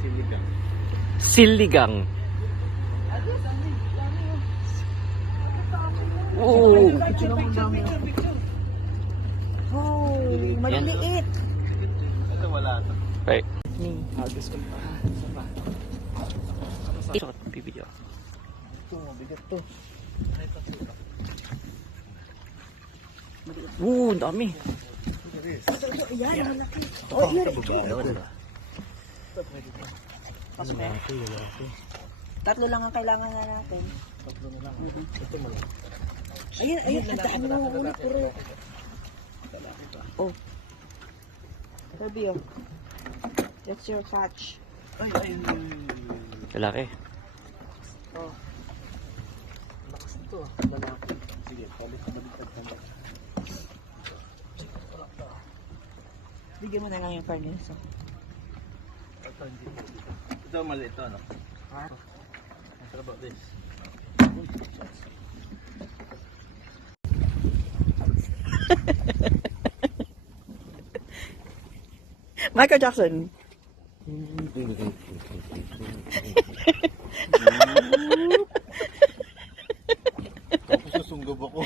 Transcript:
Siligang. Siligang. Oo. Picture, oh, maliliit. Ito wala ito. Right. Agos ko pa. Isa pa. Ito, bibidyo. Ito, mabigat to. Oo, ang dami. Ayan, malaki. Oh, yan. Pasok na. Tatlo lang ang kailangan na natin. Tatlo na lang. Ito malaki. Ayun, ayun, ang dami mo ulit, puro. Oh. Sabi oh. That's your catch. Ay. Lalaki. Oh. Lakas nito. Lalaki. Sige, baliktad kami. Bigyan mo na lang yung karnes. Ito maliit ito, ano? What about this? Michael Jackson. Tapos susunggab ako.